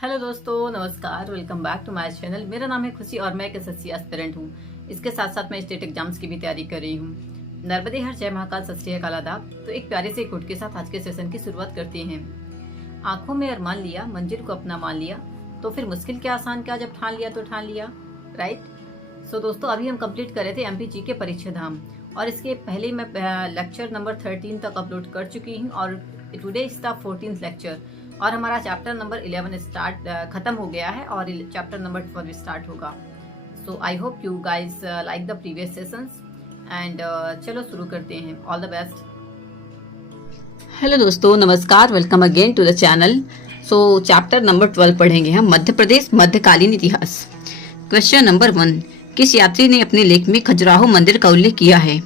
Hello दोस्तों, नमस्कार। Welcome back to my channel. मेरा नाम है खुशी और मैं एक एसएससी एस्पिरेंट हूँ। इसके साथ साथ मैं स्टेट एग्जाम्स की भी तैयारी कर रही हूँ। नर्मदे हर जय महाकाल, सत श्री अकाल, आदाब। तो एक प्यारे से कोट के साथ आज के सेशन की शुरुआत करते हैं। आंखों में अरमान लिया, मंजिल को अपना मान लिया, तो फिर मुश्किल क्या आसान क्या, जब ठान लिया तो ठान लिया, राइट। सो दोस्तों, अभी हम कंप्लीट कर रहे थे एमपीजी के परीक्षा धाम, और इसके पहले मैं लेक्चर नंबर 13 तक अपलोड कर चुकी हूँ और today is the 14th lecture. और हमारा चैप्टर नंबर 11 स्टार्ट खत्म हो गया है और चैप्टर नंबर 12 स्टार्ट होगा। So I hope you guys like the previous sessions and चलो शुरू करते हैं। All the best. हेलो दोस्तों, नमस्कार। Welcome again to the channel. So chapter number 12 पढ़ेंगे हम, मध्य प्रदेश मध्यकालीन इतिहास। क्वेश्चन नंबर 1, किस यात्री ने अपने लेख में खजुराहो मंदिर का उल्लेख किया है?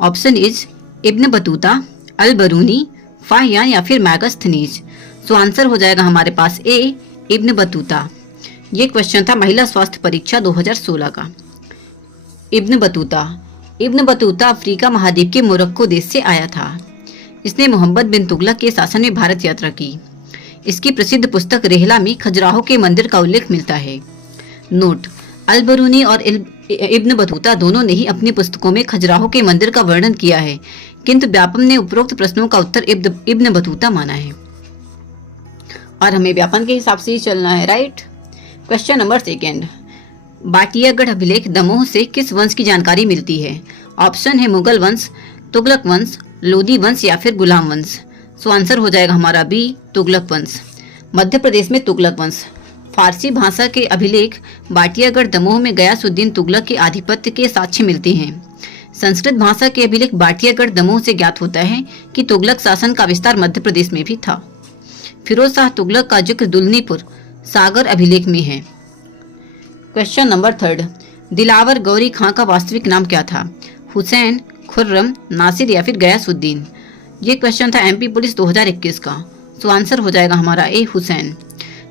Option is Ibn Battuta, Al Biruni, Fahien या फिर मैगस्थनीज। सो आंसर हो जाएगा हमारे पास ए, इब्न बतूता। ये क्वेश्चन था महिला स्वास्थ्य परीक्षा 2016 का। इब्न बतूता अफ्रीका महाद्वीप के मोरक्को देश से आया था। इसने मोहम्मद बिन तुगलक के शासन में भारत यात्रा की। इसकी प्रसिद्ध पुस्तक रेहला में खजुराहो के मंदिर का उल्लेख मिलता है। नोट, अल बरूनी और इब्न बतूता दोनों ने ही अपनी पुस्तकों में खजुराहो के मंदिर का वर्णन किया है, किंतु व्यापम ने उपरोक्त प्रश्नों का उत्तर इब्न बतूता माना है और हमें व्यापन के हिसाब से ही चलना है, राइट। क्वेश्चन नंबर 2, बाटियागढ़ अभिलेख दमोह से किस वंश की जानकारी मिलती है? ऑप्शन है मुगल वंश, तुगलक वंश, लोदी वंश या फिर गुलाम वंश। सो आंसर हो जाएगा हमारा बी, तुगलक वंश। मध्य प्रदेश में तुगलक वंश। फारसी भाषा के अभिलेख बाटियागढ़ दमोह में गयासुद्दीन तुगलक के आधिपत्य के साक्ष्य मिलते हैं। संस्कृत भाषा के अभिलेख बाटियागढ़ दमोह से ज्ञात होता है कि तुगलक शासन का विस्तार मध्य प्रदेश में भी था। फिरोज शाह तुगलक का जिक्र दुलनीपुर सागर अभिलेख में है। क्वेश्चन नंबर 3, दिलावर गौरी खां का वास्तविक नाम क्या था? हुसैन, खुर्रम, नासिर या फिर गयासुद्दीन। ये क्वेश्चन था एमपी पुलिस 2021 का। सो आंसर हो जाएगा हमारा ए, हुसैन।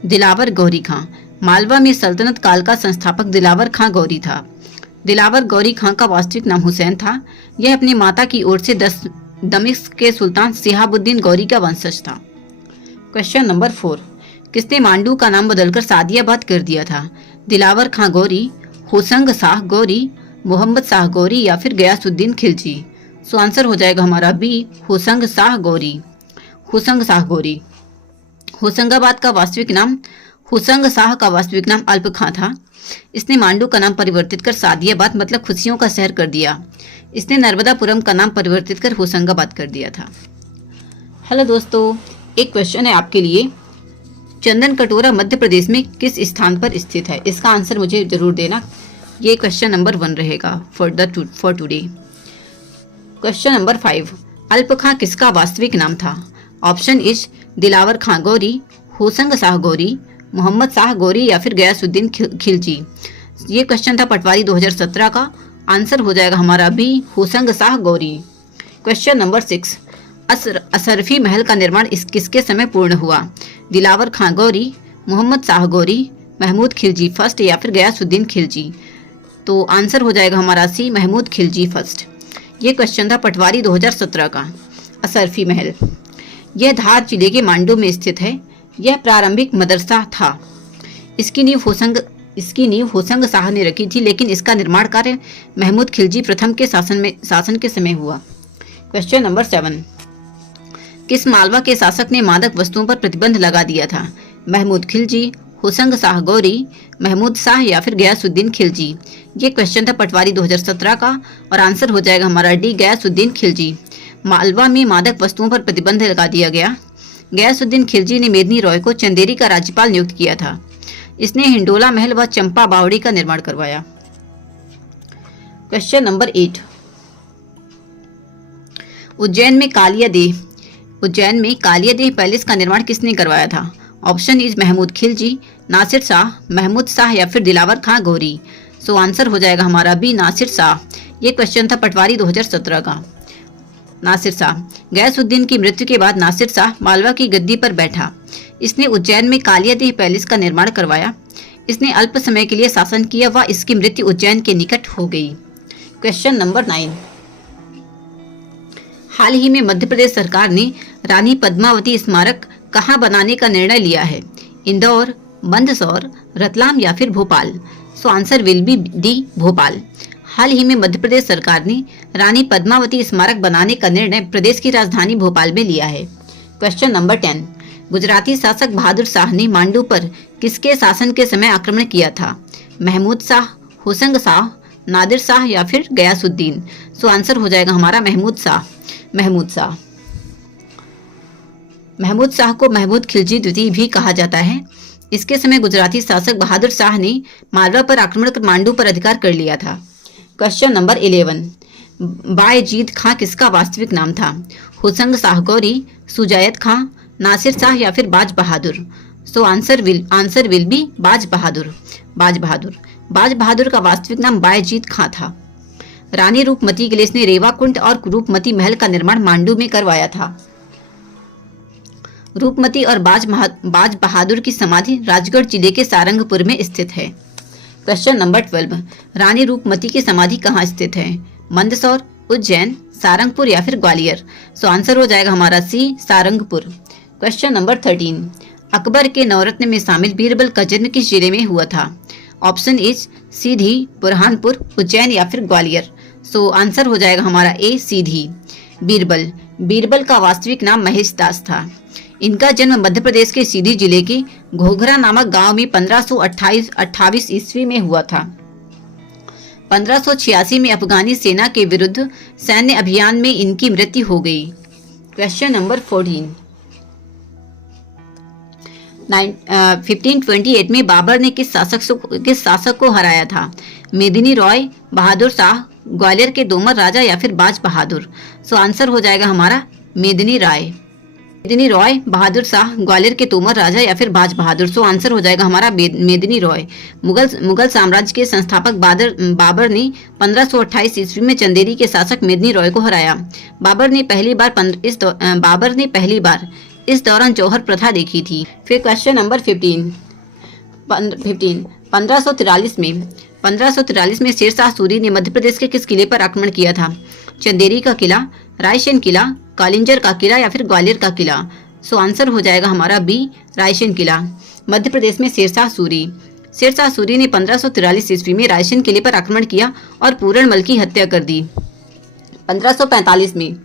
दिलावर गौरी खां मालवा में सल्तनत काल का संस्थापक दिलावर खां गौरी था। दिलावर गौरी खां का वास्तविक नाम हुसैन था। यह अपनी माता की ओर से दमिश्क के सुल्तान सिहाबुद्दीन गौरी का वंशज था। क्वेश्चन नंबर 4, किसने मांडू का नाम बदलकर सादियाबाद कर दिया था? दिलावर खां गौरी, होसंग शाह गौरी, मोहम्मद शाह गौरी या फिर गयासुद्दीन खिलजी। सो आंसर हो जाएगा हमारा बी, होसंग शाह गौरी। होसंग शाह गौरी। होशंगाबाद का वास्तविक नाम होसंग शाह का वास्तविक नाम अल्प खां था। इसने मांडू का नाम परिवर्तित कर सादियाबाद मतलब खुशियों का शहर कर दिया। इसने नर्मदापुरम का नाम परिवर्तित कर होशंगाबाद कर दिया था। हेलो दोस्तों, एक क्वेश्चन है आपके लिए। चंदन कटोरा मध्य प्रदेश में किस स्थान पर स्थित है? इसका आंसर मुझे जरूर देना। ये क्वेश्चन नंबर 1 रहेगा फॉर टुडे। क्वेश्चन नंबर 5, अल्प खां किसका वास्तविक नाम था? ऑप्शन इज दिलावर खां गौरी, होसंग शाह गौरी, मोहम्मद शाह गौरी या फिर गयासुद्दीन खिलजी। ये क्वेश्चन था पटवारी 2017 का। आंसर हो जाएगा हमारा B, Hoshang Shah Ghori. Question number 6, Ashrafi Mahal का निर्माण किसके समय पूर्ण हुआ? दिलावर खां गौरी, मोहम्मद शाह गौरी, महमूद खिलजी फर्स्ट या फिर गयासुद्दीन खिलजी। तो आंसर हो जाएगा हमारा सी, महमूद खिलजी फर्स्ट। ये क्वेश्चन था पटवारी 2017 का। असरफी महल यह धार जिले के मांडू में स्थित है। यह प्रारंभिक मदरसा था। इसकी नींव होसंग शाह ने रखी थी, लेकिन इसका निर्माण कार्य महमूद खिलजी प्रथम के शासन के समय हुआ। क्वेश्चन नंबर 7, किस मालवा के शासक ने मादक वस्तुओं पर प्रतिबंध लगा दिया था? महमूद खिलजी, होसंग शाह गौरी, महमूद शाह या फिर गयासुद्दीन खिलजी। ये क्वेश्चन था पटवारी 2017 का और आंसर हो जाएगा हमारा डी, गयासुद्दीन खिलजी। मालवा में मादक वस्तुओं पर प्रतिबंध लगा दिया गया। गयासुद्दीन खिलजी ने मेदिनी रॉय को चंदेरी का राज्यपाल नियुक्त किया था। इसने हिंडोला महल व चंपा बावड़ी का निर्माण करवाया। क्वेश्चन नंबर 8, उज्जैन में कालिया देह पैलेस का निर्माण किसने करवाया था? ऑप्शन इज महमूद खिलजी, नासिर शाह, महमूद शाह या फिर दिलावर खां गौरी। सो आंसर हो जाएगा हमारा बी, नासिर शाह। ये क्वेश्चन था पटवारी 2017 का। नासिर शाह। गयासुद्दीन की मृत्यु के बाद नासिर शाह मालवा की गद्दी पर बैठा। इसने उज्जैन में कालिया देह पैलेस का निर्माण करवाया। इसने अल्प समय के लिए शासन किया व इसकी मृत्यु उज्जैन के निकट हो गई। क्वेश्चन नंबर 9, हाल ही में मध्य प्रदेश सरकार ने रानी पद्मावती स्मारक कहाँ बनाने का निर्णय लिया है? इंदौर, मंदसौर, रतलाम या फिर Bhopal? So answer will be D Bhopal. हाल ही में मध्य प्रदेश सरकार ने रानी पद्मावती स्मारक बनाने का निर्णय प्रदेश की राजधानी भोपाल में लिया है। क्वेश्चन नंबर 10, गुजराती शासक बहादुर शाह ने मांडू पर किसके शासन के समय आक्रमण किया था? महमूद शाह, होशंग शाह, नादिर शाह या फिर गयासुद्दीन? सो आंसर हो जाएगा हमारा महमूद शाह। महमूद शाह। महमूद शाह को महमूद खिलजी द्वितीय भी कहा जाता है। इसके समय गुजराती शासक बहादुर शाह ने मालवा पर आक्रमण कर मांडू पर अधिकार कर लिया था। क्वेश्चन नंबर 11, बायजीद खां किसका वास्तविक नाम था? होशंग शाह गौरी, सुजायत खां, नासिर शाह या फिर बाज बहादुर? सो आंसर विल बी बाज बहादुर। बाज बहादुर। बाज बहादुर का वास्तविक नाम बायजीद खां था। रानी रूपमती के लिए इसने रेवा कुंड और रूपमती महल का निर्माण मांडू में करवाया था। रूपमती और बाज बहादुर की समाधि राजगढ़ जिले के सारंगपुर में स्थित है। क्वेश्चन नंबर 12, रानी रूपमती की समाधि कहाँ स्थित है? मंदसौर, उज्जैन, सारंगपुर या फिर ग्वालियर? सो आंसर हो जाएगा हमारा सी, सारंगपुर। क्वेश्चन नंबर 13, अकबर के नवरत्न में शामिल बीरबल का जन्म किस जिले में हुआ था? ऑप्शन इज सीधी, बुरहानपुर, उज्जैन या फिर ग्वालियर? सो आंसर हो जाएगा हमारा ए, सीधी। बीरबल। बीरबल का वास्तविक नाम महेश दास था। इनका जन्म मध्य प्रदेश के सीधी जिले के घोघरा नामक गांव में 1528 ईस्वी में हुआ था। 1586 में अफगानी सेना के विरुद्ध सैन्य अभियान में इनकी मृत्यु हो गई। क्वेश्चन नंबर 14, 1528 में बाबर ने किस शासक को हराया था? मेदिनी रॉय, बहादुर शाह, ग्वालियर के तोमर राजा या फिर बाज बहादुर? सो आंसर हो जाएगा हमारा मेदिनी रॉय, बहादुर शाह, ग्वालियर के तोमर राजा या फिर बाज बहादुर? सो आंसर हो जाएगा हमारा मेदिनी रॉय। मुगल साम्राज्य के संस्थापक बाबर ने 1528 ईस्वी में चंदेरी के शासक मेदिनी रॉय को हराया। बाबर ने पहली बार इस दौरान जौहर प्रथा देखी थी। फिर क्वेश्चन नंबर 15, 1543 में शेरशाह सूरी ने मध्य प्रदेश के किस किले पर आक्रमण किया था? चंदेरी का किला, रायसेन किला, कालिंजर का किला या फिर ग्वालियर का किला? सो आंसर हो जाएगा हमारा बी, रायसेन किला। मध्य प्रदेश में शेरशाह सूरी ने 1543 ईस्वी में रायसेन किले पर आक्रमण किया और पूरणमल की हत्या कर दी। 1545 में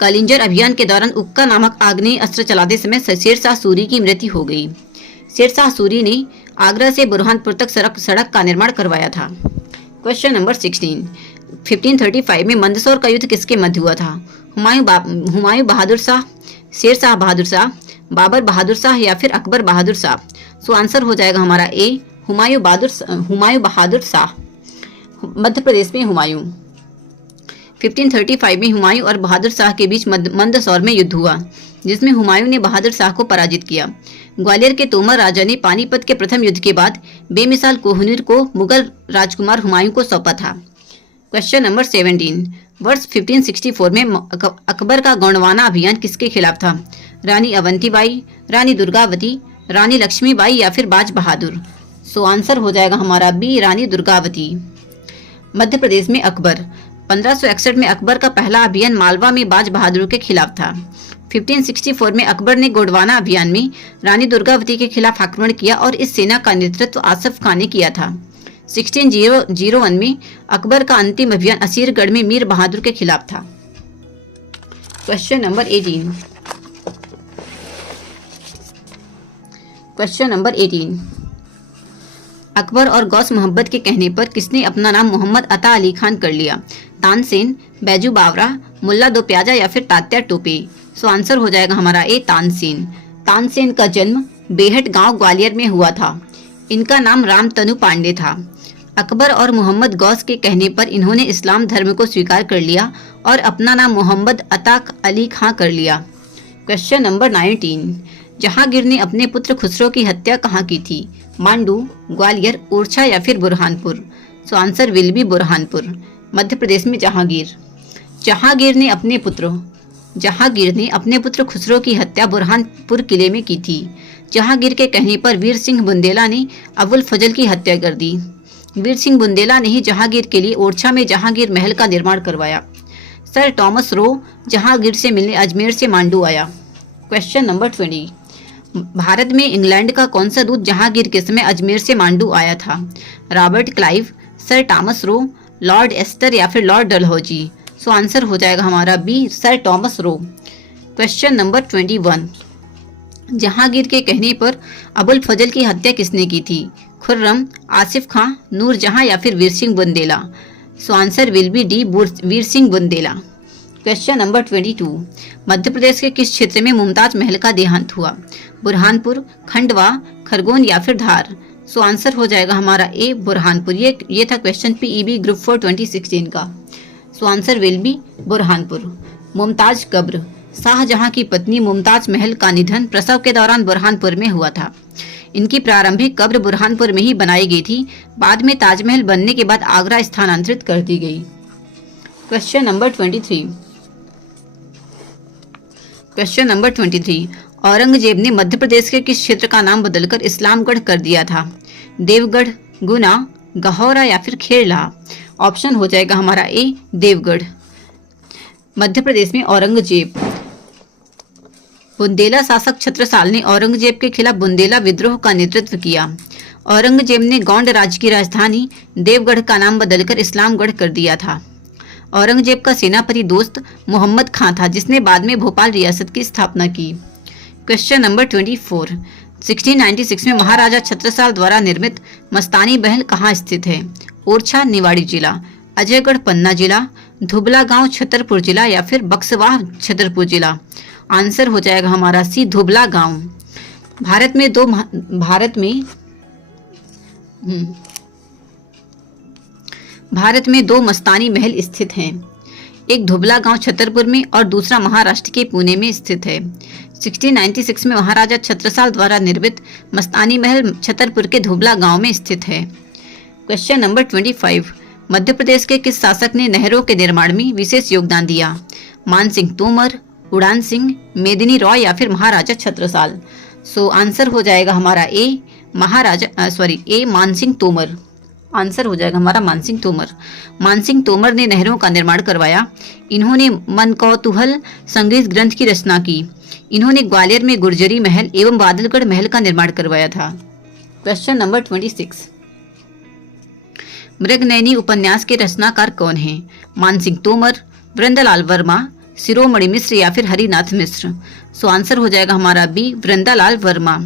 कालिंजर अभियान के दौरान उक्का नामक आग्नेय अस्त्र चलाते समय शेरशाह सूरी की मृत्यु हो गई। शेरशाह सूरी ने आगरा से बुरहानपुर तक सड़क का निर्माण करवाया था। क्वेश्चन नंबर 16, 1535 में मंदसौर का युद्ध किसके मध्य हुआ था? हुमायूं बहादुर शाह, शेरशाह बहादुर शाह, बाबर बहादुर शाह या फिर अकबर बहादुर शाह? सो आंसर हो जाएगा हमारा ए, हुमायूं बहादुर शाह। मध्य प्रदेश में हुमायूं। 1535 में हुमायूं और बहादुर शाह के बीच मंदसौर में युद्ध हुआ, जिसमें हुमायूं ने बहादुर शाह को पराजित किया। ग्वालियर के तोमर राजा ने पानीपत के प्रथम युद्ध के बाद बेमिसाल कोहिनूर को मुगल राजकुमार हुमायूं को सौंपा था। क्वेश्चन नंबर 17, वर्ष 1564 में अकबर का गोंडवाना अभियान किसके खिलाफ था? रानी अवंतीबाई, रानी दुर्गावती, रानी लक्ष्मीबाई या फिर बाज बहादुर? सो आंसर हो जाएगा हमारा बी, रानी दुर्गावती। मध्य प्रदेश में अकबर। 1561 में अकबर का पहला अभियान मालवा में बाज बहादुर के खिलाफ था। 1564 में अकबर ने गोंडवाना अभियान में रानी दुर्गावती के खिलाफ आक्रमण किया और इस सेना का नेतृत्व आसफ खान ने किया था। 1601 में अकबर का अंतिम अभियान असीरगढ़ में मीर बहादुर के खिलाफ था। क्वेश्चन नंबर 18, अकबर और गौस मोहब्बत के कहने पर किसने अपना नाम मोहम्मद अता अली खान कर लिया? तानसेन, बैजू बावरा, मुल्ला दो प्याजा या फिर तात्या टोपे? सो आंसर हो जाएगा हमारा ए, तानसेन। तानसेन का जन्म बेहट गांव ग्वालियर में हुआ था। इनका नाम रामतनु पांडे था। अकबर और मोहम्मद गौस के कहने पर इन्होंने इस्लाम धर्म को स्वीकार कर लिया और अपना नाम मोहम्मद अता अली खां कर लिया। क्वेश्चन नंबर 19, जहांगीर ने अपने पुत्र खुसरो की हत्या कहाँ की थी? मांडू, ग्वालियर, ओरछा या फिर Burhanpur? So answer will be Burhanpur. Madhya Pradesh में जहांगीर ने अपने पुत्र खुसरो की हत्या बुरहानपुर किले में की थी। जहांगीर के कहने पर वीर सिंह बुंदेला ने अबुल फजल की हत्या कर दी। वीर सिंह बुंदेला ने ही जहांगीर के लिए ओरछा में जहांगीर महल का निर्माण करवाया। सर थॉमस रो जहांगीर से मिलने अजमेर से मांडू आया। क्वेश्चन नंबर 20, भारत में इंग्लैंड का कौन सा दूत जहांगीर के समय अजमेर से मांडू आया था? Robert Clive, sir Thomas Roe, Lord Aster या फिर लॉर्ड डलहौजी? सो आंसर हो जाएगा हमारा B, sir Thomas Roe. Question number 21, Jahangir के कहने पर अबुल फजल की हत्या किसने की थी? खुर्रम, आसिफ खां, नूरजहां या फिर Veer Singh Bundela? So answer will be D, Veer Singh Bundela. Question number 22, Madhya Pradesh के किस क्षेत्र में मुमताज महल का देहांत हुआ? बुरहानपुर, खंडवा, खरगोन या फिर धार? सो आंसर हो जाएगा हमारा ए, बुरहानपुर। ये था क्वेश्चन पीईबी ग्रुप 4 2016 का। सो answer will be Burhanpur. Mumtaz कब्र, शाहजहां की पत्नी मुमताज महल का निधन प्रसव के दौरान बुरहानपुर में हुआ था। इनकी प्रारंभिक कब्र बुरहानपुर में ही बनाई गई थी, बाद में ताजमहल बनने के बाद आगरा स्थानांतरित कर दी गई। Question number 23, question number 23, Aurangzeb ने मध्य प्रदेश के किस क्षेत्र का नाम बदलकर इस्लामगढ़ कर दिया था? देवगढ़, गुना, गहौरा या फिर खेड़ला? ऑप्शन हो जाएगा हमारा ए, देवगढ़। मध्य प्रदेश में औरंगजेब, बुंदेला शासक छत्रसाल ने औरंगजेब के खिलाफ बुंदेला विद्रोह का नेतृत्व किया। औरंगजेब ने गोंड राज्य की राजधानी देवगढ़ का नाम बदलकर इस्लामगढ़ कर दिया था। औरंगजेब का सेनापति दोस्त मोहम्मद खां था, जिसने बाद में भोपाल रियासत की स्थापना की। क्वेश्चन नंबर 24, 1696 में महाराजा छत्रसाल द्वारा निर्मित मस्तानी महल कहाँ स्थित है? ओरछा, निवाड़ी जिला, अजयगढ़, पन्ना जिला, धुबला गांव, छतरपुर जिला या फिर बक्सवाह, छतरपुर जिला? आंसर हो जाएगा हमारा सी, धुबला गांव। भारत में दो मस्तानी महल स्थित हैं। एक धुबला गांव छतरपुर में और दूसरा महाराष्ट्र के पुणे में स्थित है। 1696 में महाराजा छत्रसाल द्वारा निर्मित मस्तानी महल छतरपुर के धुबला गांव में स्थित है। क्वेश्चन नंबर 25, मध्य प्रदेश के किस शासक ने नहरों के निर्माण में विशेष योगदान दिया? मानसिंह तोमर, उड़ान सिंह, मेदिनी रॉय या फिर महाराजा छत्रसाल? सो आंसर हो जाएगा हमारा ए, मानसिंह तोमर। आंसर हो जाएगा हमारा मानसिंह तोमर। मानसिंह तोमर ने नहरों का निर्माण करवाया। इन्होंने मनकौतूहल संगीत ग्रंथ की रचना की। इन्होंने ग्वालियर में गुर्जरी महल एवं बादलगढ़ महल का निर्माण करवाया था। क्वेश्चन नंबर 26, मृगनयनी उपन्यास के रचनाकार कौन हैं? मानसिंह तोमर, वृंदालाल वर्मा, शिरोमणि मिश्र या फिर हरिनाथ मिश्र? सो आंसर हो जाएगा हमारा बी, वृंदालाल वर्मा।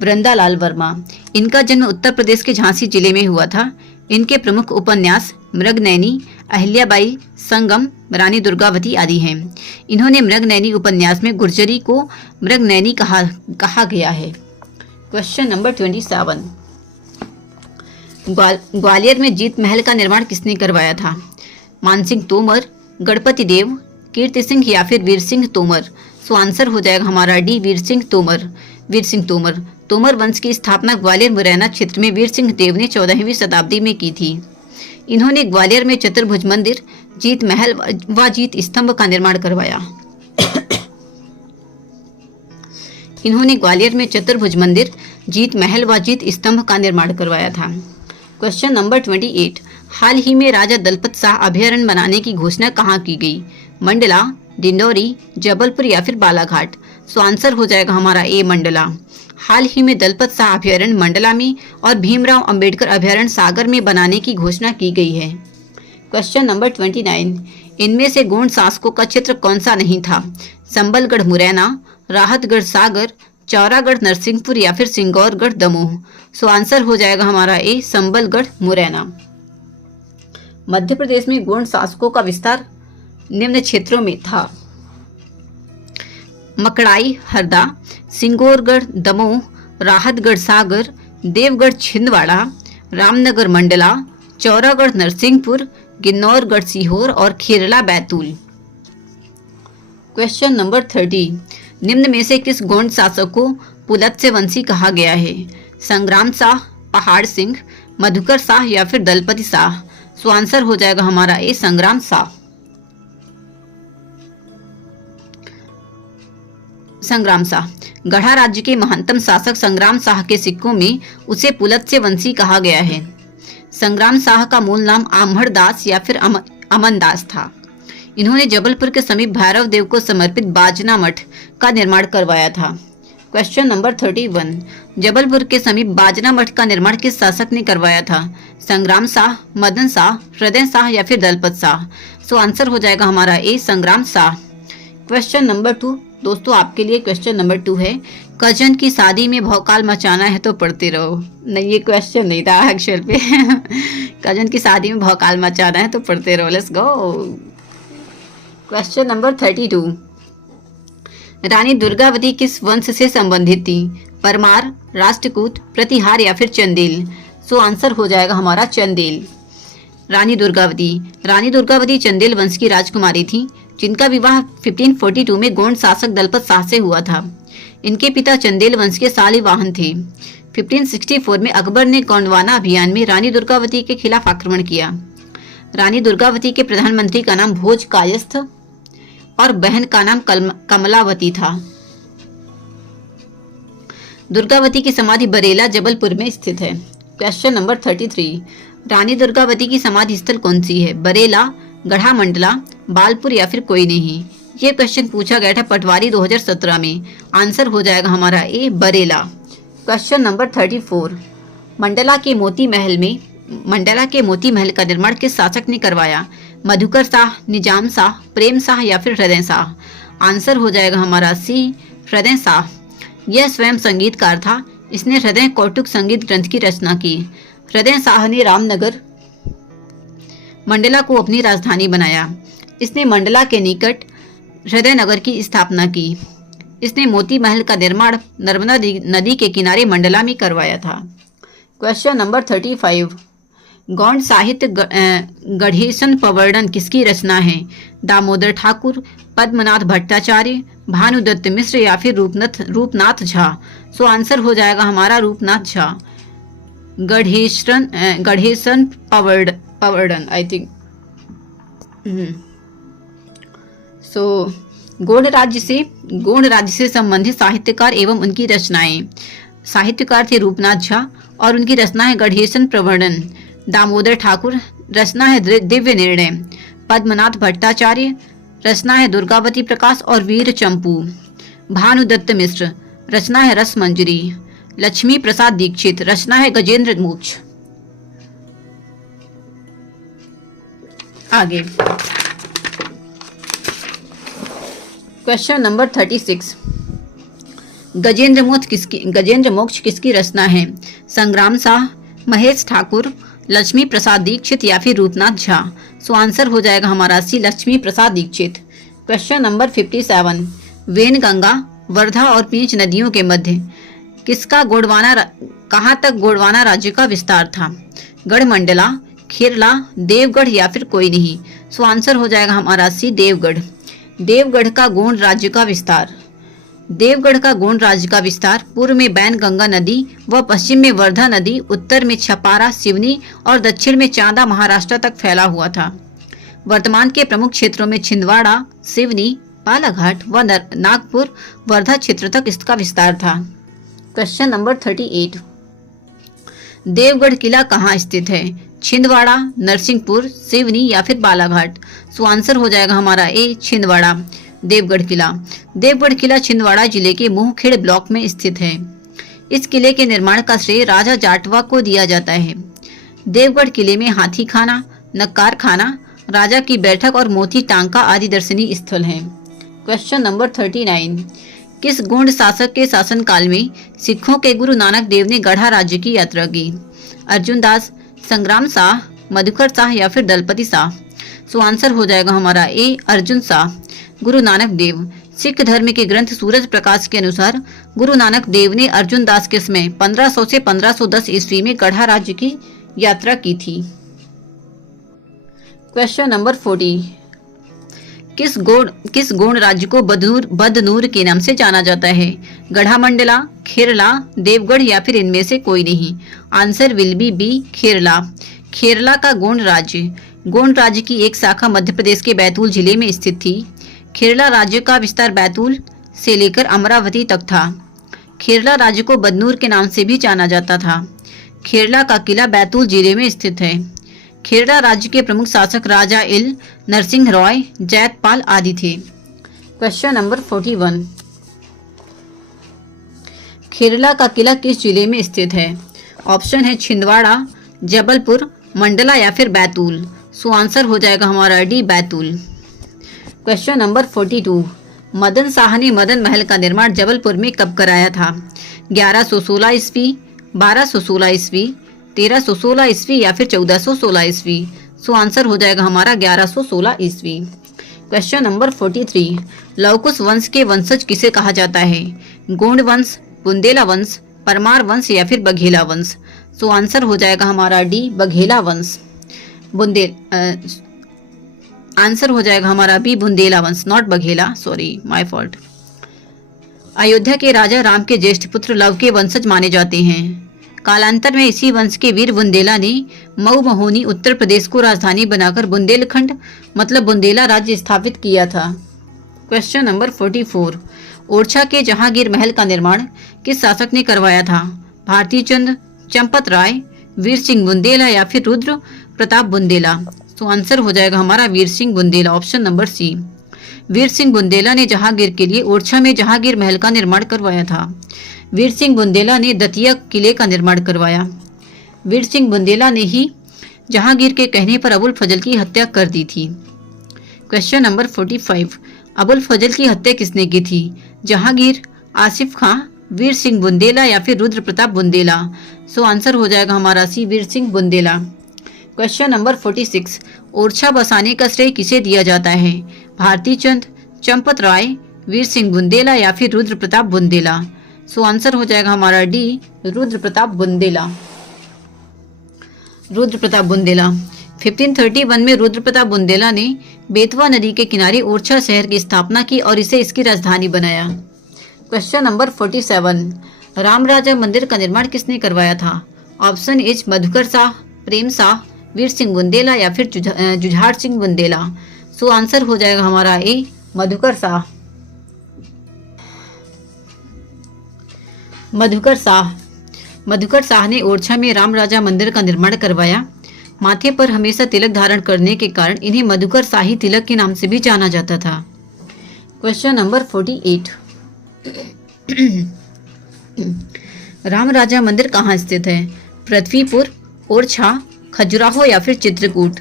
वृंदालाल वर्मा। इनका जन्म उत्तर प्रदेश के झांसी जिले में हुआ था। इनके प्रमुख उपन्यास मृगनयनी, अहिल्याबाई, संगम, रानी दुर्गावती आदि हैं। इन्होंने मृगनयनी उपन्यास में गुर्जरी को मृगनयनी कहा गया है। क्वेश्चन नंबर 27, ग्वालियर में जीत महल का निर्माण किसने करवाया था? मानसिंह तोमर, गणपति देव, कीर्ति सिंह या फिर वीर सिंह तोमर? सो आंसर हो जाएगा हमारा डी, वीर सिंह तोमर। वीर सिंह तोमर। तोमर वंश की स्थापना ग्वालियर मुरैना क्षेत्र में वीर सिंह देव ने 14वीं शताब्दी में की थी। इन्होंने ग्वालियर में चतुर्भुज मंदिर, जीत महल व जीत स्तंभ का निर्माण करवाया। इन्होंने ग्वालियर में चतुर्भुज मंदिर, जीत महल व जीत स्तंभ का निर्माण करवाया था। क्वेश्चन नंबर 28, हाल ही में राजा दलपत शाह अभयारण्य बनाने की घोषणा कहाँ की गई? मंडला, डिंडोरी, जबलपुर या फिर बालाघाट? सो आंसर हो जाएगा हमारा ए, मंडला। हाल ही में दलपत शाह अभयारण्य मंडला में और भीमराव अंबेडकर अभयारण्य सागर में बनाने की घोषणा की गई है। क्वेश्चन नंबर 29, इनमें से गोंड शासकों का क्षेत्र कौन सा नहीं था? संबलगढ़ मुरैना, राहतगढ़ सागर, चौरागढ़ नरसिंहपुर या फिर सिंगौरगढ़ दमोह? सो आंसर हो जाएगा हमारा ए, संबलगढ़ मुरैना। मध्य प्रदेश में गोंड शासकों का विस्तार निम्न क्षेत्रों में था: मकड़ाई हरदा, सिंगौरगढ़ दमोह, राहतगढ़ सागर, देवगढ़ छिंदवाड़ा, रामनगर मंडला, चौरागढ़ नरसिंहपुर, गिन्नौरगढ़ सीहोर और खेरला बैतूल। क्वेश्चन नंबर 30, निम्न में से किस गोंड शासक को पुलत्स्य वंशी कहा गया है? संग्राम शाह, पहाड़ सिंह, मधुकर शाह या फिर दलपति शाह? सो आंसर हो जाएगा हमारा ए, संग्राम शाह। संग्राम शाह। गढ़ा राज्य के महानतम शासक संग्राम शाह के सिक्कों में उसे पुलत्स्य वंशी कहा गया है। संग्राम शाह का मूल नाम आम्हड़ दास या फिर अमन दास था। इन्होंने जबलपुर के समीप भैरव देव को समर्पित बाजना मठ का निर्माण करवाया था। क्वेश्चन नंबर 31, जबलपुर के समीप बाजना मठ का निर्माण किस शासक ने करवाया था? संग्राम शाह, मदन शाह, हृदय शाह या फिर दलपत शाह? सो आंसर हो जाएगा हमारा ए, संग्राम शाह। क्वेश्चन नंबर 2, दोस्तों आपके लिए क्वेश्चन नंबर 2 है, कजन की शादी में भौकाल मचाना है तो पढ़ते रहो। नहीं, ये क्वेश्चन नहीं था एक्चुअल पे। कजन की शादी में भौकाल मचाना है तो पढ़ते रहो। Let's go. Question number 32, Rani Durgavati किस वंश से संबंधित थी? परमार, राष्ट्रकूट, प्रतिहार या फिर चंदेल? सो आंसर हो जाएगा हमारा चंदेल। रानी दुर्गावती चंदेल वंश की राजकुमारी थी, जिनका विवाह 1542 में गोंड शासक दलपत शाह से हुआ था। इनके पिता चंदेल वंश के शालिवाहन थे। 1564 में अकबर ने गोंडवाना अभियान में रानी दुर्गावती के खिलाफ आक्रमण किया। रानी दुर्गावती के प्रधानमंत्री का नाम भोज कायस्थ और बहन का नाम कमलावती था। दुर्गावती की समाधि बरेला, जबलपुर में स्थित है। क्वेश्चन नंबर 33, रानी दुर्गावती की समाधि स्थल कौन सी है? बरेला, गढ़ा मंडला, बालपुर या फिर कोई नहीं? ये क्वेश्चन पूछा गया था पटवारी 2017 में। आंसर हो जाएगा हमारा ए, बरेला। क्वेश्चन नंबर 34, मंडला के मोती महल का निर्माण किस शासक ने करवाया? मधुकर शाह, निजाम शाह, प्रेम शाह या फिर हृदय शाह? आंसर हो जाएगा हमारा सी, हृदय शाह। यह स्वयं संगीतकार था। इसने हृदय कौटुक संगीत ग्रंथ की रचना की। हृदय शाह ने रामनगर मंडला को अपनी राजधानी बनाया। इसने मंडला के निकट हृदय नगर की स्थापना की। इसने मोती महल का निर्माण नर्मदा नदी के किनारे मंडला में करवाया था। क्वेश्चन नंबर 35, गौड़ साहित्य गढ़ेशन पवर्णन किसकी रचना है? दामोदर ठाकुर, पद्मनाथ भट्टाचार्य, भानुदत्त मिश्र या फिर रूपनाथ झा? सो आंसर हो जाएगा हमारा रूपनाथ झा। गढ़ेशन पवर्णन आई थिंक। सो गोंड राज्य से संबंधित साहित्यकार एवं उनकी रचनाएं। साहित्यकार थे रूपनाथ झा और उनकी रचना है गढ़ेशन पवर्णन। दामोदर ठाकुर, रचना है दिव्य निर्णय। पद्मनाथ भट्टाचार्य, रचना है दुर्गावती प्रकाश और वीर चंपू। भानुदत्त मिश्र, रचना है रस मंजरी। लक्ष्मी प्रसाद दीक्षित, रचना है गजेंद्र मोक्ष। आगे क्वेश्चन नंबर 36, गजेंद्र मोक्ष किसकी रचना है? संग्राम शाह, महेश ठाकुर, लक्ष्मी प्रसाद दीक्षित या फिर रूपनाथ झा? सो आंसर हो जाएगा हमारा सी, लक्ष्मी प्रसाद दीक्षित। क्वेश्चन नंबर 57, वेनगंगा, वर्धा और पेंच नदियों के मध्य कहाँ तक गोंडवाना राज्य का विस्तार था? गढ़मंडला, खेरला, देवगढ़ या फिर कोई नहीं? सो आंसर हो जाएगा हमारा सी, देवगढ़। देवगढ़ का गोंड राज्य का विस्तार पूर्व में बैनगंगा नदी व पश्चिम में वर्धा नदी, उत्तर में छपारा, सिवनी और दक्षिण में चांदा महाराष्ट्र तक फैला हुआ था। वर्तमान के प्रमुख क्षेत्रों में छिंदवाड़ा, सिवनी, बालाघाट व नागपुर, वर्धा क्षेत्र तक इसका विस्तार था। क्वेश्चन नंबर 38, देवगढ़ किला कहाँ स्थित है? छिंदवाड़ा, नरसिंहपुर, सिवनी या फिर बालाघाट? सो आंसर हो जाएगा हमारा ए, छिंदवाड़ा। देवगढ़ किला छिंदवाड़ा जिले के मोहखेड़ ब्लॉक में स्थित है। इस किले के निर्माण का श्रेय राजा जाटवा को दिया जाता है। देवगढ़ किले में हाथी खाना, नक्कार खाना, राजा की बैठक और मोती टांका आदि दर्शनीय स्थल हैं। क्वेश्चन नंबर 39, किस गोंड शासक के शासनकाल में सिखों के गुरु नानक देव ने गढ़ा राज्य की यात्रा की? अर्जुन दास, संग्राम शाह, मधुकर शाह या फिर दलपति शाह? सो आंसर हो जाएगा हमारा ए, अर्जुन शाह। गुरु नानक देव, सिख धर्म के ग्रंथ सूरज प्रकाश के अनुसार गुरु नानक देव ने अर्जुन दास के समय 1500 से 1510 ईस्वी में गढ़ा राज्य की यात्रा की थी। क्वेश्चन नंबर 40, किस गोंड राज्य को बदनूर के नाम से जाना जाता है? गढ़ा मंडला, खेरला, देवगढ़ या फिर इनमें से कोई नहीं? Answer will be, Kherla. Kherla का गोंड राज्य की एक शाखा मध्य प्रदेश के बैतूल जिले में स्थित थी। खेरला राज्य का विस्तार बैतूल से लेकर अमरावती तक था। खेरला राज्य को बदनूर के नाम से भी जाना जाता था। खेरला का किला बैतूल जिले में स्थित है। खेरला राज्य के प्रमुख शासक राजा इल नरसिंह रॉय, जैतपाल आदि थे। क्वेश्चन नंबर 41, खेरला का किला किस जिले में स्थित है? ऑप्शन है छिंदवाड़ा, जबलपुर, मंडला या फिर बैतूल। सो आंसर हो जाएगा हमारा D, Betul. Question number 42, Madan Shah ने मदन महल का निर्माण जबलपुर में कब कराया था? 1116 ईस्वी, 1216 ईस्वी, 1316 ईस्वी या फिर 1416 ईस्वी। सो आंसर हो जाएगा हमारा 1116 ईस्वी। क्वेश्चन नंबर 43, लवकुश वंश के वंशज किसे कहा जाता है? गोंड वंश, बुंदेला वंश, परमार वंश या फिर बघेला वंश। सो आंसर हो जाएगा हमारा डी, बघेला वंश। आंसर हो जाएगा हमारा बी, बुंदेला वंश, not Baghela, sorry my fault. Ayodhya के राजा राम के ज्येष्ठ पुत्र लव के वंशज माने जाते हैं। कालांतर में इसी वंश के वीर बुंदेला ने मऊ महोनी उत्तर प्रदेश को राजधानी बनाकर बुंदेलखंड मतलब बुंदेला राज्य स्थापित किया था। क्वेश्चन नंबर 44, ओरछा के जहांगीर महल का निर्माण किस शासक ने करवाया था? भारती चंद, चंपत राय, वीर सिंह बुंदेला या फिर रुद्र प्रताप बुंदेला। तो आंसर हो जाएगा हमारा Veer Singh Bundela, option number C. Veer Singh Bundela ने जहांगीर के लिए ओरछा में जहांगीर महल का निर्माण करवाया था। वीर सिंह बुंदेला ने दतिया किले का निर्माण करवाया। वीर सिंह बुंदेला ने ही जहांगीर के कहने पर अबुल फजल की हत्या कर दी थी। क्वेश्चन नंबर 45, अबुल फजल की हत्या किसने की थी? जहांगीर, आसिफ खां, वीर सिंह बुंदेला या फिर रुद्र प्रताप बुंदेला। सो आंसर हो जाएगा हमारा सी, वीर सिंह बुंदेला। क्वेश्चन नंबर 46, ओरछा बसाने का श्रेय किसे दिया जाता है? भारती चंद, चंपत राय, वीर सिंह बुंदेला या फिर रुद्र प्रताप बुंदेला। सो आंसर हो जाएगा हमारा डी, रुद्र प्रताप बुंदेला। रुद्र प्रताप बुंदेला। 1531 में रुद्र प्रताप बुंदेला ने बेतवा नदी के किनारे ओरछा शहर की स्थापना की और इसे इसकी राजधानी बनाया। क्वेश्चन नंबर 47, राम राजा मंदिर का निर्माण किसने करवाया था? ऑप्शन एच, मधुकर शाह, प्रेम शाह, वीर सिंह बुंदेला या फिर जुझार सिंह बुंदेला। सो आंसर हो जाएगा हमारा ए, मधुकर शाह। मधुकर शाह ने ओरछा में राम राजा मंदिर का निर्माण करवाया। माथे पर हमेशा तिलक धारण करने के कारण इन्हें मधुकर शाही तिलक के नाम से भी जाना जाता था। क्वेश्चन नंबर 48, राम राजा मंदिर कहाँ स्थित है? पृथ्वीपुर, ओरछा, खजुराहो या फिर Chitrakoot.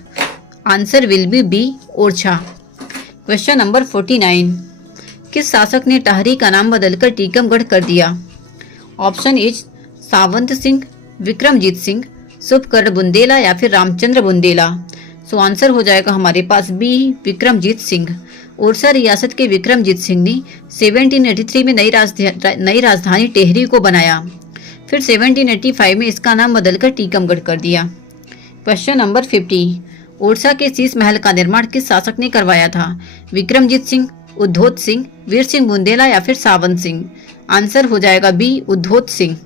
Answer will be B, Orchha. Question number 49, किस शासक ने टाहरी का नाम बदलकर टीकमगढ़ कर दिया? ऑप्शन एच, सावंत सिंह, विक्रमजीत सिंह, शुभकर्ण बुंदेला या फिर रामचंद्र बुंदेला। सो आंसर हो जाएगा हमारे पास बी, विक्रमजीत सिंह। ओरछा रियासत के विक्रमजीत सिंह ने 1783 में नई राजधानी टेहरी को बनाया। फिर 1785 में इसका नाम बदलकर टीकमगढ़ कर दिया। क्वेश्चन नंबर 50, ओरछा के शीश महल का निर्माण किस शासक ने करवाया था? विक्रमजीत सिंह, उद्धोत सिंह, वीर सिंह बुंदेला या फिर सावंत सिंह। आंसर हो जाएगा बी, उद्धोत सिंह।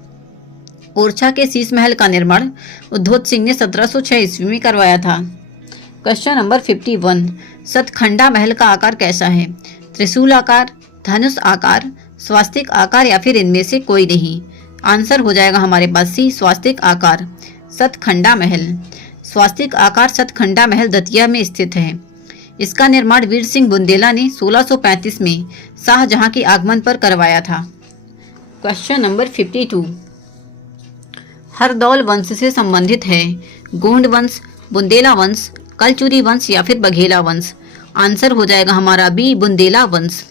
ओरछा के शीश महल का निर्माण उद्धोत सिंह ने 1706 ईस्वी में करवाया था। क्वेश्चन नंबर 51, सतखंडा महल का आकार कैसा है? त्रिशूल आकार, धनुष आकार, स्वास्तिक आकार या फिर इनमें से कोई नहीं। आंसर हो जाएगा हमारे पास सी, स्वास्तिक आकार। सतखंडा महल, स्वास्तिक आकार सतखंडा महल दतिया में स्थित है। इसका निर्माण वीर सिंह बुंदेला ने 1635 में शाहजहां के आगमन पर करवाया था। क्वेश्चन नंबर 52, हरदौल वंश से संबंधित है? गोंड वंश, बुंदेला वंश, कलचुरी वंश या फिर बघेला वंश। आंसर हो जाएगा हमारा बी, बुंदेला वंश।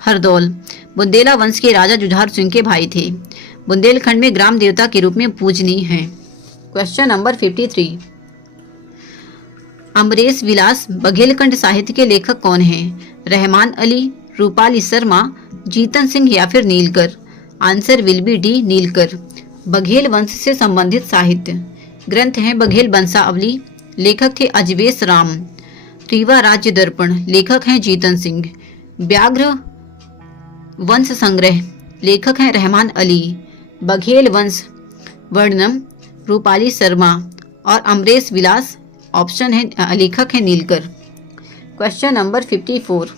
हरदौल बुंदेला वंश के राजा जुझार सिंह के भाई थे। बुंदेलखंड में ग्राम देवता के रूप में पूजनीय हैं। क्वेश्चन नंबर 53, अमरेश विलास बघेलखंड साहित्य के लेखक कौन हैं? रहमान अली, रूपाली शर्मा, जीतन सिंह या फिर Neelkar. Answer will be D, Neelkar. Baghel वंश से संबंधित साहित्य ग्रंथ हैं बघेल वंशावली, लेखक थे अजवेश राम। रीवा राज्य दर्पण, लेखक हैं जीतन सिंह। व्याघ्र वंश संग्रह, लेखक हैं रहमान अली। बघेल वंश वर्णम, रूपाली शर्मा। और अमरेश विलास ऑप्शन है, लेखक है नीलकर। क्वेश्चन नंबर 54,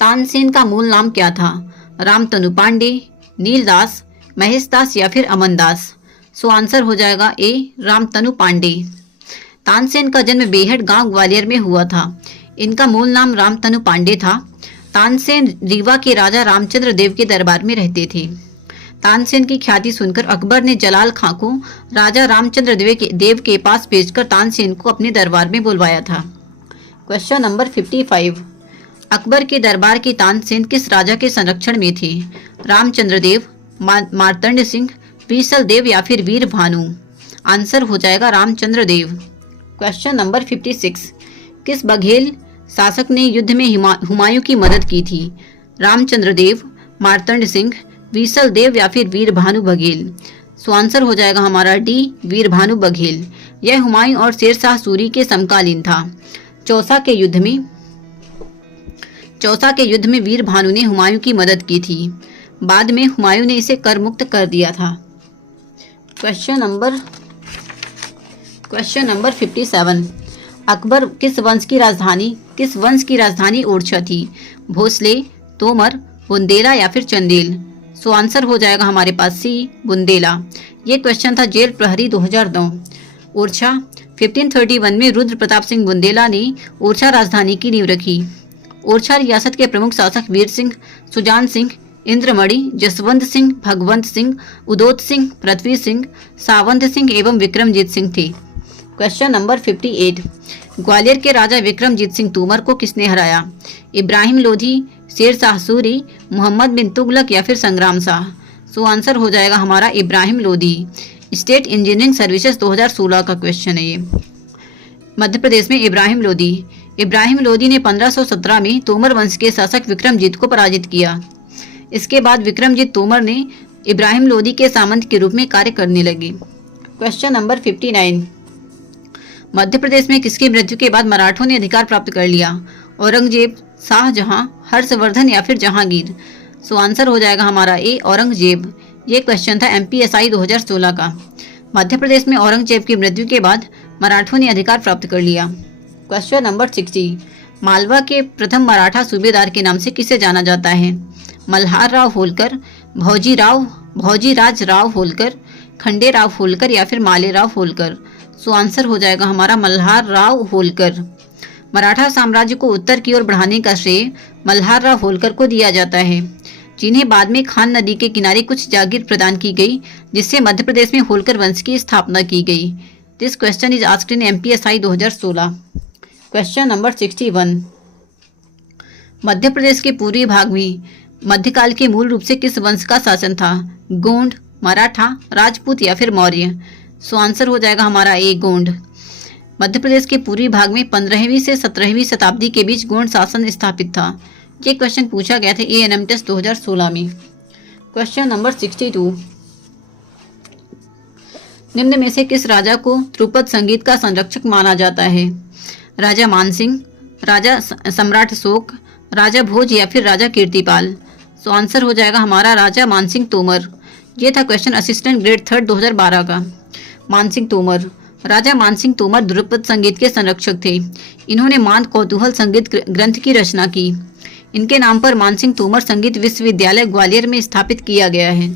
तानसेन का मूल नाम क्या था? रामतनु पांडे, नीलदास, महेशदास या फिर अमनदास। सो आंसर हो जाएगा ए, रामतनु पांडे। तानसेन का जन्म बेहट गांव ग्वालियर में हुआ था। इनका मूल नाम रामतनु पांडे था। तानसेन रीवा के राजा रामचंद्र देव के दरबार में रहते थे। तानसेन की ख्याति सुनकर अकबर ने जलाल खां को राजा रामचंद्र देव के पास भेजकर तानसेन को अपने दरबार में बुलवाया था। Question number 55। अकबर के दरबार के तानसेन किस राजा के संरक्षण में थे? रामचंद्र देव, मार्तंड सिंह, बीसल देव या फिर वीर भानु? आंसर हो जाएगा रामचंद्र देव। Question number 56। किस बघेल शासक ने युद्ध में हुमायूं की मदद की थी? रामचंद्र देव, मार्तंड सिंह, बीसल देव या फिर वीर भानु बघेल? सो आंसर हो जाएगा हमारा डी, वीर भानु बघेल। यह हुमायूं और शेरशाह सूरी के समकालीन था। चौसा के युद्ध में वीर भानु ने हुमायूं की मदद की थी। बाद में हुमायूं ने इसे कर मुक्त कर दिया था। Question number 57। अकबर किस वंश की राजधानी ओरछा थी? भोसले, तोमर, बुंदेला या फिर चंदेल? सो आंसर हो जाएगा हमारे पास सी, बुंदेला। ये क्वेश्चन था जेल प्रहरी 2009। ओरछा 1531 में रुद्र प्रताप सिंह बुंदेला ने ओरछा राजधानी की नींव रखी। ओरछा रियासत के प्रमुख शासक वीर सिंह, सुजान सिंह, इंद्रमणि, जसवंत सिंह, भगवंत सिंह, उदोत सिंह, पृथ्वी सिंह, सावंत सिंह एवं विक्रमजीत सिंह थे। Question number 58। ग्वालियर के राजा विक्रमजीत सिंह तोमर को किसने हराया? इब्राहिम लोधी, शेरशाह सूरी, मोहम्मद बिन तुगलक या फिर संग्राम शाह? सो आंसर हो जाएगा हमारा Ibrahim Lodhi. State engineering services 2016 का क्वेश्चन है ये। मध्य प्रदेश में इब्राहिम लोधी ने 1517 में तोमर वंश के शासक विक्रमजीत को पराजित किया। इसके बाद विक्रमजीत तोमर ने इब्राहिम लोधी के सामंत के रूप में कार्य करने लगे। Question number 59। मध्य प्रदेश में किसकी मृत्यु के बाद मराठों ने अधिकार प्राप्त कर लिया? औरंगजेब, शाहजहां, हर्षवर्धन या फिर जहांगीर? सो आंसर हो जाएगा हमारा ए, औरंगजेब। ये क्वेश्चन था MPSI 2016 का। मध्य प्रदेश में औरंगजेब की मृत्यु के बाद मराठों ने अधिकार प्राप्त कर लिया। Question number 60। मालवा के प्रथम मराठा सूबेदार के नाम से किसे जाना जाता है? मल्हार राव होलकर, भौजीराज राव होलकर, खंडे राव होलकर या फिर माले राव होलकर? सो आंसर हो जाएगा हमारा मल्हार राव होलकर। मराठा साम्राज्य को उत्तर की ओर बढ़ाने का श्रेय मल्हार राव होलकर को दिया जाता है, जिन्हें बाद में खान नदी के किनारे कुछ जागीर प्रदान की गई, जिससे मध्य प्रदेश में होलकर वंश की स्थापना की गई। This question is asked in MPSI 2016। Question number 61। मध्य प्रदेश के पूर्वी भाग में मध्यकाल के मूल रूप से किस वंश का शासन था? गोंड, मराठा, राजपूत या फिर मौर्य? सो आंसर हो जाएगा हमारा ए, गोंड। मध्य प्रदेश के पूर्वी भाग में 15वीं से 17वीं शताब्दी के बीच गोंड शासन स्थापित था। ये क्वेश्चन पूछा गया था ANM टेस्ट 2016 में। Question number 62। निम्न में से किस राजा को ध्रुपद संगीत का संरक्षक माना जाता है? राजा मानसिंह, राजा सम्राट अशोक, राजा भोज या फिर राजा कीर्तिपाल? सो आंसर हो जाएगा हमारा राजा मानसिंह तोमर। ये था क्वेश्चन असिस्टेंट ग्रेड 3 2012 का। मानसिंह तोमर, राजा मानसिंह तोमर ध्रुपद संगीत के संरक्षक थे। इन्होंने मान कौतूहल संगीत ग्रंथ की रचना की। इनके नाम पर मानसिंह तोमर संगीत विश्वविद्यालय ग्वालियर में स्थापित किया गया है।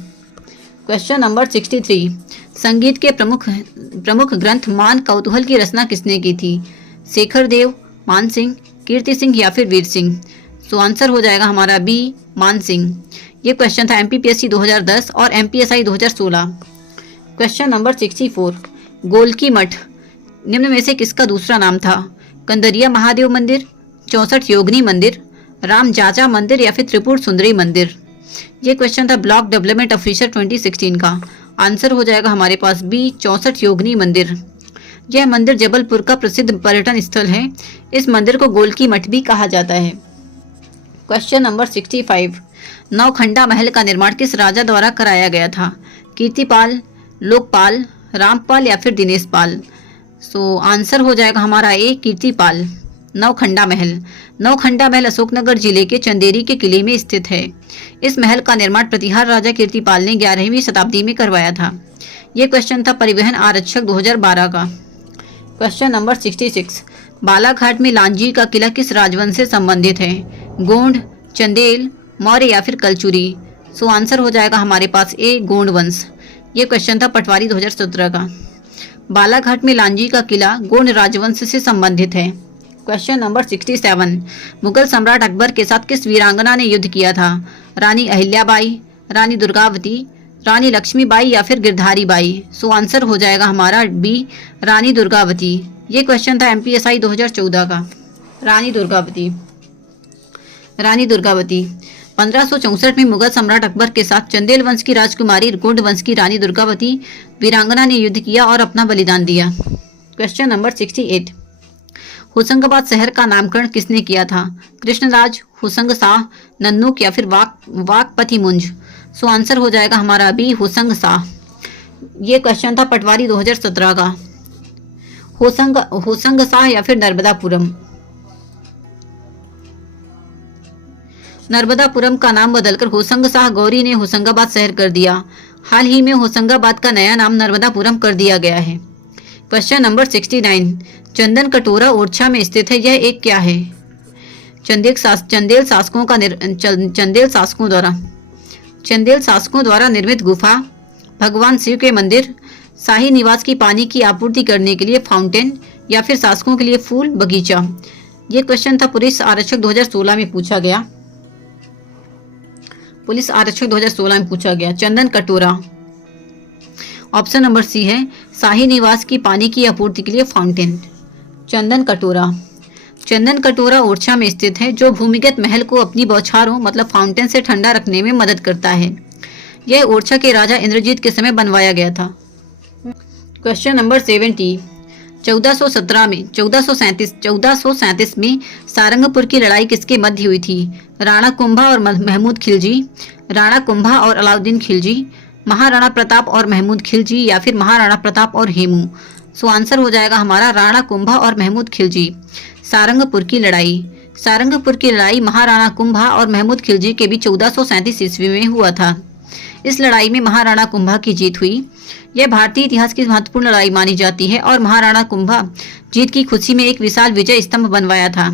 Question number 63। संगीत के प्रमुख ग्रंथ मान कौतूहल की रचना किसने की थी? शेखर देव, मान सिंह, कीर्ति सिंह या फिर वीर सिंह? सो आंसर हो जाएगा हमारा बी, मान सिंह। ये क्वेश्चन था MPPSC 2010 और MPSI 2016। Question number 64। गोलकी मठ निम्न में से किसका दूसरा नाम था? कंदरिया महादेव मंदिर, 64 योगिनी मंदिर, राम जाजा मंदिर या फिर त्रिपुर सुंदरी मंदिर? ये क्वेश्चन था ब्लॉक डेवलपमेंट ऑफिसर 2016 का। आंसर हो जाएगा हमारे पास बी, 64 योगिनी मंदिर। यह मंदिर जबलपुर का प्रसिद्ध पर्यटन स्थल है। इस मंदिर को गोलकी मठ भी कहा जाता है। Question number 65। नौखंडा महल का निर्माण किस राजा द्वारा कराया गया था? कीर्तिपाल, लोकपाल, रामपाल या फिर दिनेश पाल? सो आंसर हो जाएगा हमारा ए, कीर्तिपाल। नौखंडा महल अशोकनगर जिले के चंदेरी के किले में स्थित है। इस महल का निर्माण प्रतिहार राजा कीर्तिपाल ने 11वीं शताब्दी में करवाया था। यह क्वेश्चन था परिवहन आरक्षक 2012 का। Question number 66। बालाघाट में लांजी का किला किस राजवंश से संबंधित है? गोंड, चंदेल, मौर्य या फिर कलचुरी? सो आंसर हो जाएगा हमारे पास ए, गोंड वंश। ये क्वेश्चन था पटवारी 2017 का। बालाघाट में लांजी का किला गोंड राजवंश से संबंधित है। Question number 67। मुगल सम्राट अकबर के साथ किस वीरांगना ने युद्ध किया था? रानी अहिल्याबाई, रानी दुर्गावती, रानी लक्ष्मीबाई या फिर गिरधारी बाई? सो आंसर हो जाएगा हमारा बी, रानी दुर्गावती। ये क्वेश्चन था MPSI 2014 का। रानी दुर्गावती। रानी दुर्गावती 1564 में मुगल सम्राट अकबर के साथ चंदेल वंश की राजकुमारी गोंड वंश की रानी दुर्गावती वीरांगना ने युद्ध किया और अपना बलिदान दिया। क्वेश्चन नंबर 68, होशंगाबाद शहर का नामकरण किसने किया था? कृष्णराज, होशंग शाह, नन्नुक या फिर वाकपति मुंज? सो आंसर हो जाएगा हमारा बी, होशंग शाह। ये क्वेश्चन था पटवारी 2017 का। होशंग शाह या फिर नर्मदापुरम? नर्मदापुरम का नाम बदलकर होशंग शाह गौरी ने होशंगाबाद शहर कर दिया। हाल ही में होशंगाबाद का नया नाम नर्मदापुरम कर दिया गया है। क्वेश्चन नंबर 69, चंदन कटोरा ओरछा में स्थित है, यह एक क्या है? चंदेल शासकों द्वारा निर्मित गुफा, भगवान शिव के मंदिर, शाही निवास की पानी की आपूर्ति करने के लिए फाउंटेन या फिर शासकों के लिए फूल बगीचा? ये क्वेश्चन था पुलिस आरक्षक 2016 में पूछा गया। पुलिस आरक्षक 2016 में पूछा गया। चंदन कटोरा। ऑप्शन नंबर सी है, शाही निवास की पानी की आपूर्ति के लिए फाउंटेन। चंदन कटोरा। चंदन कटोरा ओरछा में स्थित है, जो भूमिगत महल को अपनी बौछारों मतलब फाउंटेन से ठंडा रखने में मदद करता है। यह ओरछा के राजा इंद्रजीत के समय बनवाया गया था। क्वेश्चन नंबर 70, 1437 में सारंगपुर की लड़ाई किसके मध्य हुई थी? राणा कुंभा और महमूद खिलजी, राणा कुंभा और अलाउद्दीन खिलजी, महाराणा प्रताप और महमूद खिलजी या फिर महाराणा प्रताप और हेमू? सो आंसर हो जाएगा हमारा राणा कुंभा और महमूद खिलजी। सारंगपुर की लड़ाई। सारंगपुर की लड़ाई महाराणा कुंभा और महमूद खिलजी के बीच 1437 ईस्वी में हुआ था। इस लड़ाई में महाराणा कुंभा की जीत हुई। यह भारतीय इतिहास की महत्वपूर्ण लड़ाई मानी जाती है और महाराणा कुंभा जीत की खुशी में एक विशाल विजय स्तंभ बनवाया था।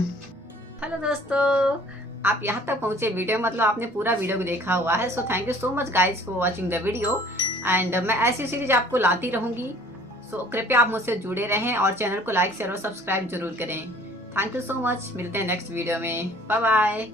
हेलो दोस्तों, आप यहाँ तक पहुँचे वीडियो मतलब आपने पूरा वीडियो को देखा हुआ है। So thank you so much guys for watching the video and मैं ऐसी सीरीज आपको लाती रहूंगी। सो कृपया आप मुझसे जुड़े रहें और चैनल को लाइक शेयर और सब्सक्राइब जरूर करें। Thank you so much. मिलते हैं नेक्स्ट वीडियो में। Bye bye.